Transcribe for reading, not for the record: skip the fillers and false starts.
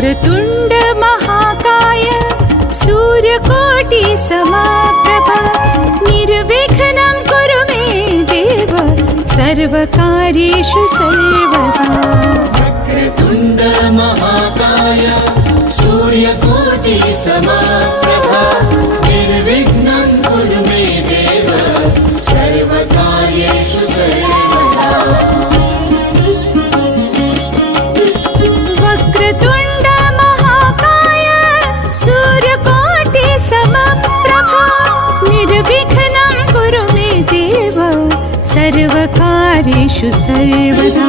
वक्रतुण्ड महाकाय सूर्यकोटि समप्रभा निर्विघ्नं कुरु मे देव सर्वकार्येषु सर्वदा। वक्रतुण्ड महाकाय सूर्यकोटि समप्रभा निर्विघ्नं कुरु मे देव सर्वकार्येषु सर्वदा। वक्रतुण्ड महाकाय सूर्यकोटि समप्रभा निर्विघ्नं कुरु मे देव सर्वकार्येषु सर्वदा।